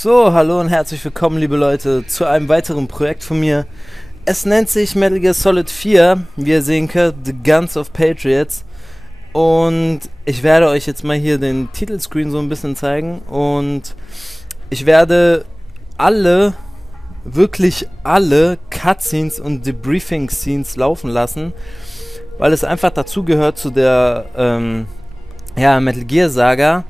So, hallo und herzlich willkommen, liebe Leute, zu einem weiteren Projekt von mir. Es nennt sich Metal Gear Solid 4, wie ihr sehen könnt, The Guns of Patriots. Und ich werde euch jetzt mal hier den Titelscreen so ein bisschen zeigen. Und ich werde wirklich alle Cutscenes und Debriefing-Scenes laufen lassen, weil es einfach dazugehört zu der Metal Gear Saga.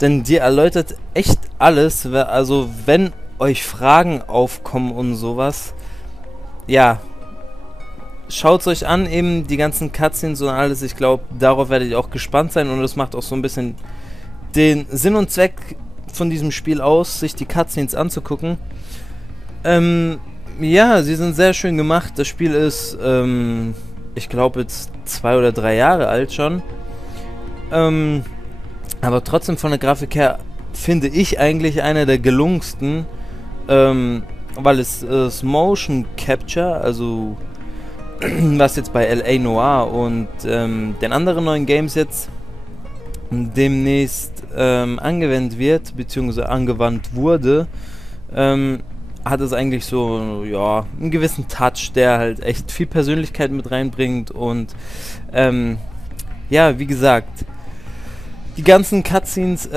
Denn die erläutert echt alles, also wenn euch Fragen aufkommen und sowas, ja, schaut es euch an, eben die ganzen Cutscenes und alles, ich glaube, darauf werdet ihr auch gespannt sein und das macht auch so ein bisschen den Sinn und Zweck von diesem Spiel aus, sich die Cutscenes anzugucken. Ja, sie sind sehr schön gemacht, das Spiel ist, ich glaube jetzt 2 oder 3 Jahre alt schon, aber trotzdem von der Grafik her finde ich eigentlich einer der gelungensten, weil es Motion Capture, also was jetzt bei L.A. Noire und den anderen neuen Games jetzt demnächst angewendet wird, beziehungsweise angewandt wurde, hat es eigentlich so, ja, einen gewissen Touch, der halt echt viel Persönlichkeit mit reinbringt und ja, wie gesagt, die ganzen Cutscenes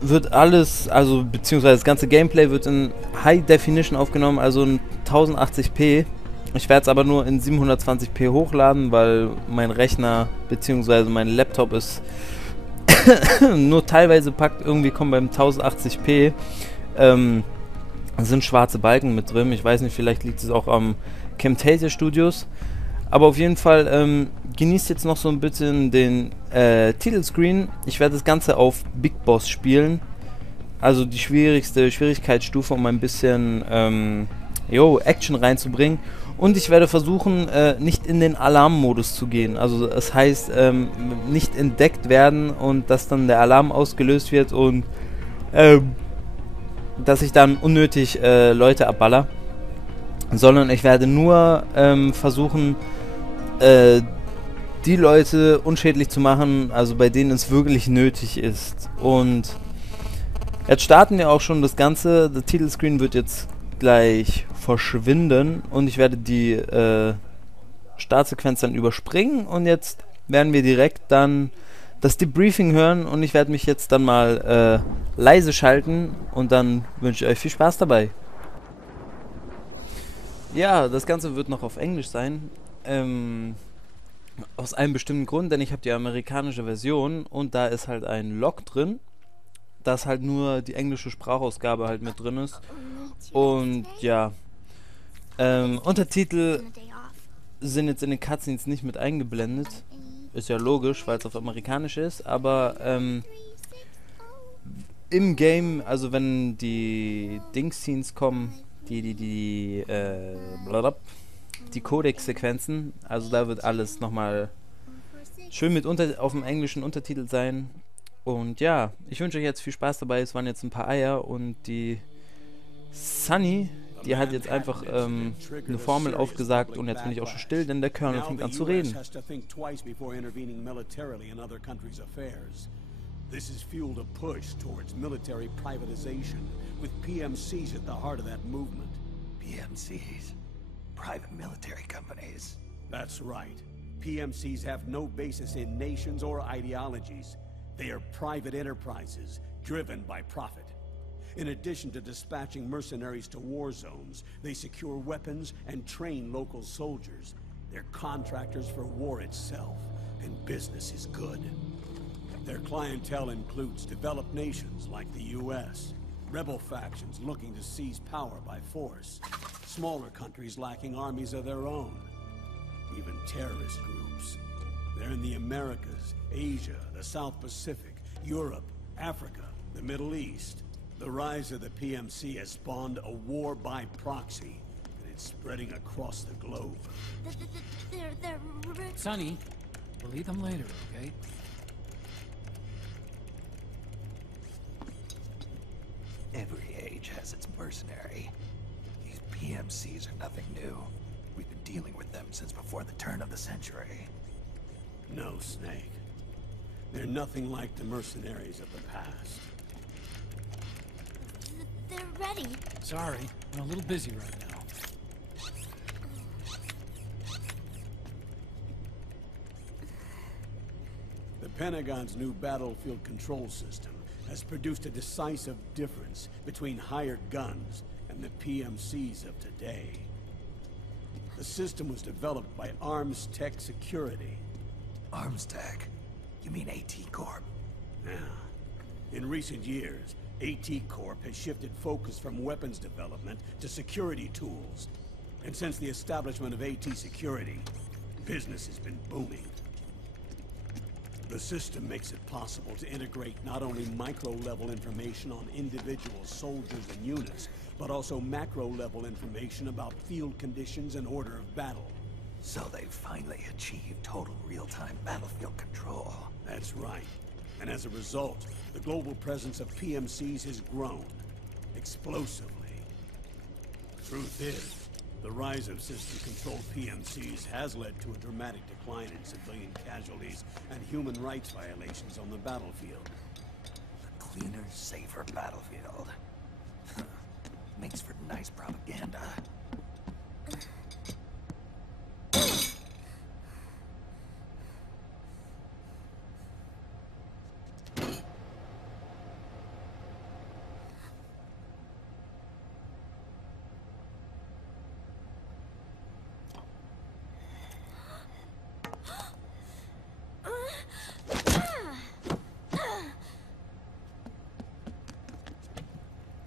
wird alles, also beziehungsweise das ganze Gameplay wird in High Definition aufgenommen, also in 1080p. Ich werde es aber nur in 720p hochladen, weil mein Rechner beziehungsweise mein Laptop ist nur teilweise packt. Irgendwie kommen beim 1080p sind schwarze Balken mit drin. Ich weiß nicht, vielleicht liegt es auch am Camtasia Studios. Aber auf jeden Fall genießt jetzt noch so ein bisschen den Titelscreen. Ich werde das Ganze auf Big Boss spielen. Also die schwierigste Schwierigkeitsstufe, um ein bisschen Action reinzubringen. Und ich werde versuchen, nicht in den Alarmmodus zu gehen. Also das heißt, nicht entdeckt werden und dass dann der Alarm ausgelöst wird und dass ich dann unnötig Leute abballer. Sondern ich werde nur versuchen, die Leute unschädlich zu machen, also bei denen es wirklich nötig ist. Und jetzt starten wir auch schon das Ganze. Der Titelscreen wird jetzt gleich verschwinden und ich werde die Startsequenz dann überspringen und jetzt werden wir direkt dann das Debriefing hören und ich werde mich jetzt dann mal leise schalten und dann wünsche ich euch viel Spaß dabei. Ja, das Ganze wird noch auf Englisch sein. Aus einem bestimmten Grund, denn ich habe die amerikanische Version und da ist halt ein Log drin, dass halt nur die englische Sprachausgabe halt mit drin ist. Und ja, Untertitel sind jetzt in den Cutscenes nicht mit eingeblendet. Ist ja logisch, weil es auf amerikanisch ist, aber im Game, also wenn die Dings-Scenes kommen, die Codec-Sequenzen, also da wird alles nochmal schön mit auf dem englischen Untertitel sein. Und ja, ich wünsche euch jetzt viel Spaß dabei. Es waren jetzt ein paar Eier und die Sunny, die hat jetzt einfach eine Formel aufgesagt und jetzt bin ich auch schon still, denn der Colonel fängt an zu reden. This has fueled a push towards military privatization, with PMCs at the heart of that movement. PMCs? Private military companies? That's right. PMCs have no basis in nations or ideologies. They are private enterprises, driven by profit. In addition to dispatching mercenaries to war zones, they secure weapons and train local soldiers. They're contractors for war itself, and business is good. Their clientele includes developed nations like the U.S., rebel factions looking to seize power by force, smaller countries lacking armies of their own, even terrorist groups. They're in the Americas, Asia, the South Pacific, Europe, Africa, the Middle East. The rise of the PMC has spawned a war by proxy, and it's spreading across the globe. Sonny, we'll eat them later, okay? Every age has its mercenary. These PMCs are nothing new. We've been dealing with them since before the turn of the century. No, Snake. They're nothing like the mercenaries of the past. already. Sorry, I'm a little busy right now. The Pentagon's new battlefield control system has produced a decisive difference between hired guns and the PMCs of today. The system was developed by Arms Tech Security. Arms Tech? You mean AT Corp? Yeah. In recent years, AT Corp has shifted focus from weapons development to security tools. And since the establishment of AT Security, business has been booming. The system makes it possible to integrate not only micro-level information on individual soldiers and units, but also macro-level information about field conditions and order of battle. So they've finally achieved total real-time battlefield control. That's right. And as a result, the global presence of PMCs has grown explosively. Truth is, the rise of system-controlled PMCs has led to a dramatic decline in civilian casualties and human rights violations on the battlefield. The cleaner, safer battlefield. Makes for nice propaganda.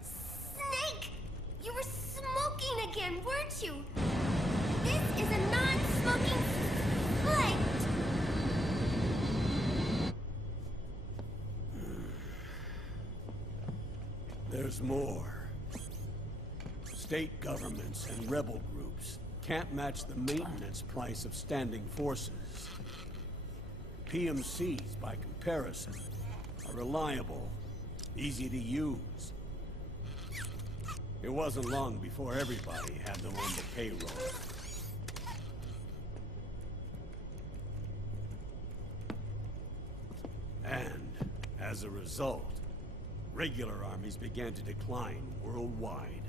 Snake! You were smoking again, weren't you? This is a non-smoking flight. There's more. State governments and rebel groups can't match the maintenance price of standing forces. PMCs, by comparison, are reliable, easy to use. It wasn't long before everybody had them on the payroll. And, as a result, regular armies began to decline worldwide.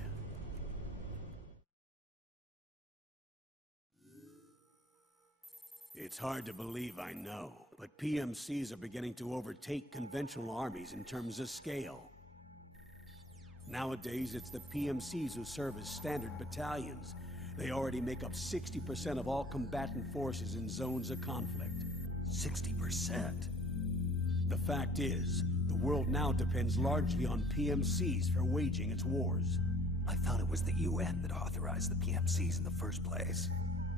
It's hard to believe, I know, but PMCs are beginning to overtake conventional armies in terms of scale. Nowadays, it's the PMCs who serve as standard battalions. They already make up 60% of all combatant forces in zones of conflict. 60%? The fact is, the world now depends largely on PMCs for waging its wars. I thought it was the UN that authorized the PMCs in the first place.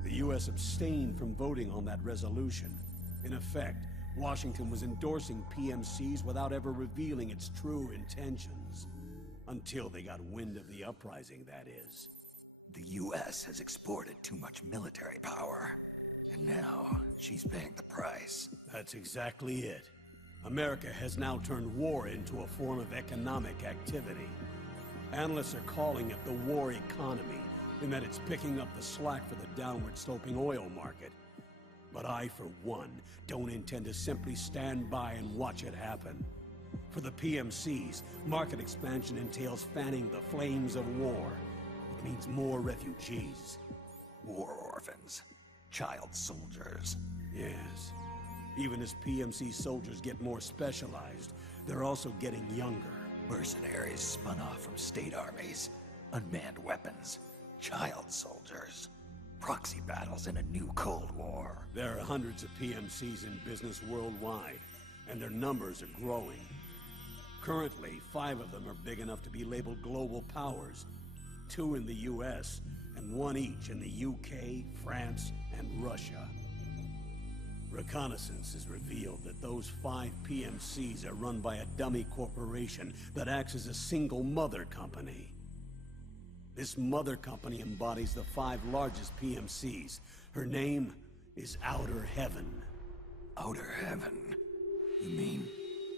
The US abstained from voting on that resolution. In effect, Washington was endorsing PMCs without ever revealing its true intentions. Until they got wind of the uprising, that is. The US has exported too much military power. And now, she's paying the price. That's exactly it. America has now turned war into a form of economic activity. Analysts are calling it the war economy, in that it's picking up the slack for the downward-sloping oil market. But I, for one, don't intend to simply stand by and watch it happen. For the PMCs, market expansion entails fanning the flames of war. It means more refugees. War orphans. Child soldiers. Yes. Even as PMC soldiers get more specialized, they're also getting younger. Mercenaries spun off from state armies. Unmanned weapons. Child soldiers. Proxy battles in a new Cold War. There are hundreds of PMCs in business worldwide, and their numbers are growing. Currently, 5 of them are big enough to be labeled global powers. 2 in the US, and 1 each in the UK, France, and Russia. Reconnaissance has revealed that those 5 PMCs are run by a dummy corporation that acts as a single mother company. This mother company embodies the 5 largest PMCs. Her name is Outer Heaven. Outer Heaven? You mean?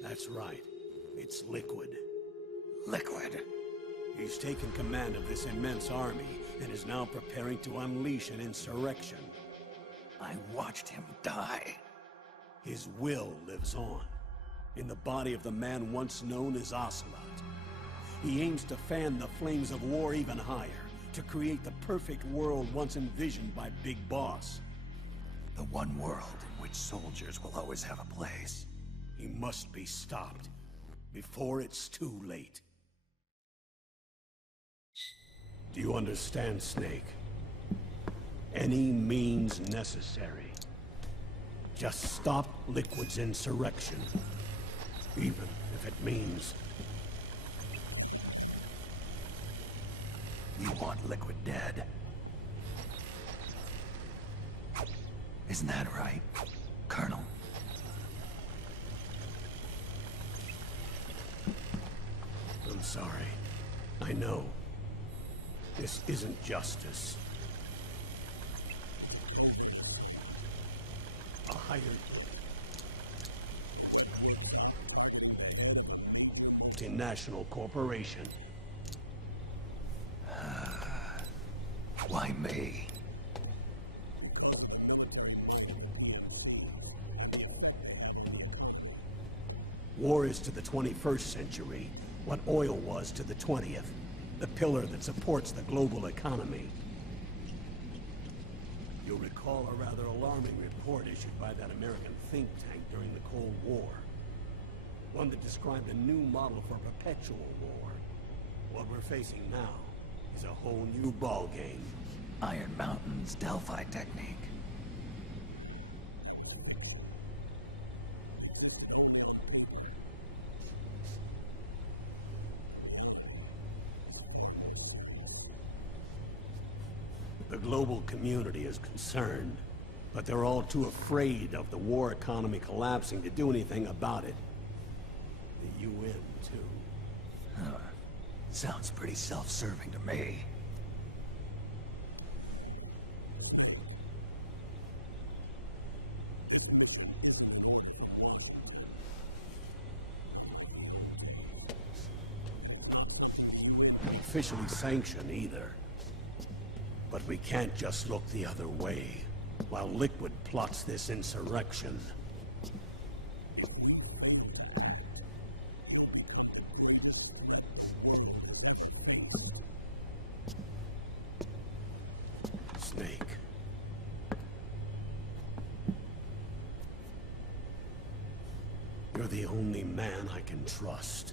That's right. It's Liquid. Liquid? He's taken command of this immense army and is now preparing to unleash an insurrection. I watched him die. His will lives on, in the body of the man once known as Ocelot. He aims to fan the flames of war even higher, to create the perfect world once envisioned by Big Boss. The one world in which soldiers will always have a place. He must be stopped before it's too late. Do you understand, Snake? Any means necessary. Just stop Liquid's insurrection. Even if it means... You want Liquid dead. Isn't that right, Colonel? I'm sorry. I know. This isn't justice. A higher... National corporation. Why me? War is to the 21st century what oil was to the 20th. The pillar that supports the global economy. You'll recall a rather alarming report issued by that American think tank during the Cold War. One that described a new model for perpetual war. What we're facing now is a whole new ballgame. Iron Mountain's Delphi technique. The global community is concerned, but they're all too afraid of the war economy collapsing to do anything about it. The UN, too. Sounds pretty self-serving to me. Officially sanctioned either. But we can't just look the other way, while Liquid plots this insurrection. Snake. You're the only man I can trust.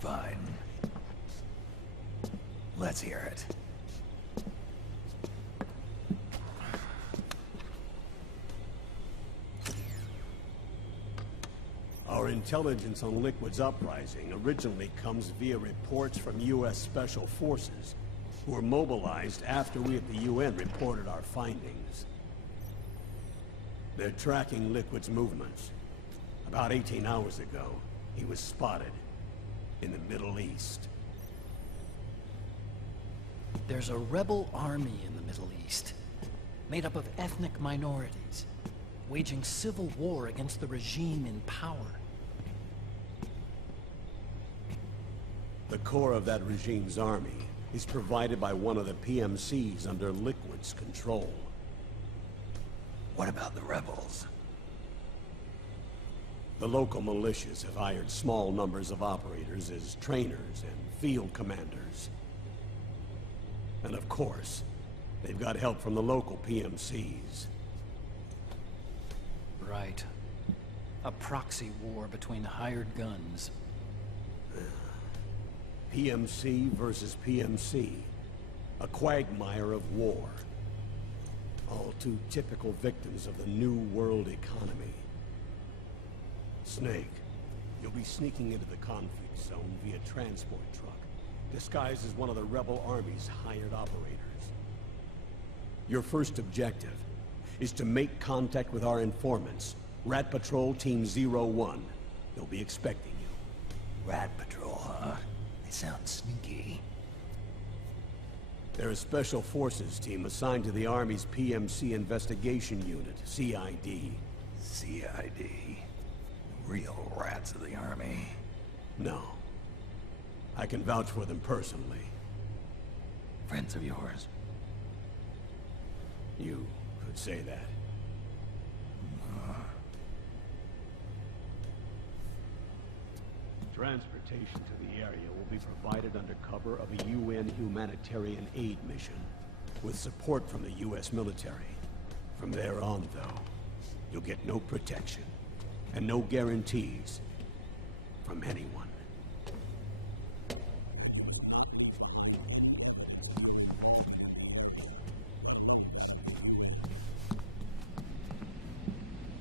Fine. Let's hear it. Our intelligence on Liquid's uprising originally comes via reports from U.S. Special Forces, who were mobilized after we at the UN reported our findings. They're tracking Liquid's movements. About 18 hours ago, he was spotted in the Middle East. There's a rebel army in the Middle East, made up of ethnic minorities, waging civil war against the regime in power. The core of that regime's army is provided by one of the PMCs under Liquid's control. What about the rebels? The local militias have hired small numbers of operators as trainers and field commanders. And of course, they've got help from the local PMCs. Right. A proxy war between hired guns. PMC versus PMC. A quagmire of war. All too typical victims of the new world economy. Snake, you'll be sneaking into the conflict zone via transport truck, disguised as one of the rebel army's hired operators. Your first objective is to make contact with our informants, Rat Patrol Team 01. They'll be expecting you. Rat Patrol, huh? They sound sneaky. They're a special forces team assigned to the Army's PMC Investigation Unit, CID. CID. Real rats of the Army. No. I can vouch for them personally. Friends of yours? You could say that. Transportation to the area will be provided under cover of a UN humanitarian aid mission, with support from the US military. From there on, though, you'll get no protection, and no guarantees from anyone.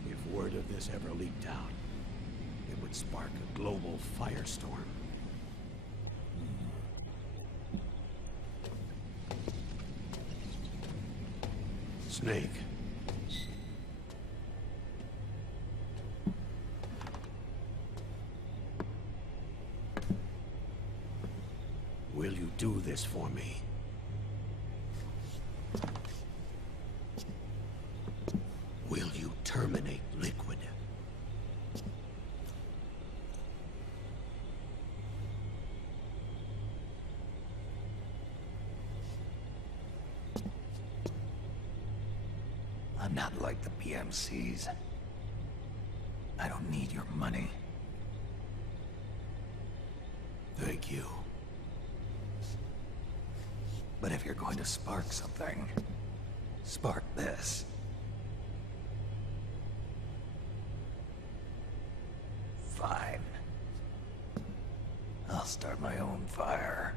If word of this ever leaked out, it would spark a global firestorm. Snake. Will you do this for me? Will you terminate Liquid? I'm not like the PMCs. I don't need your money. Thank you. But if you're going to spark something, spark this. Fine. I'll start my own fire.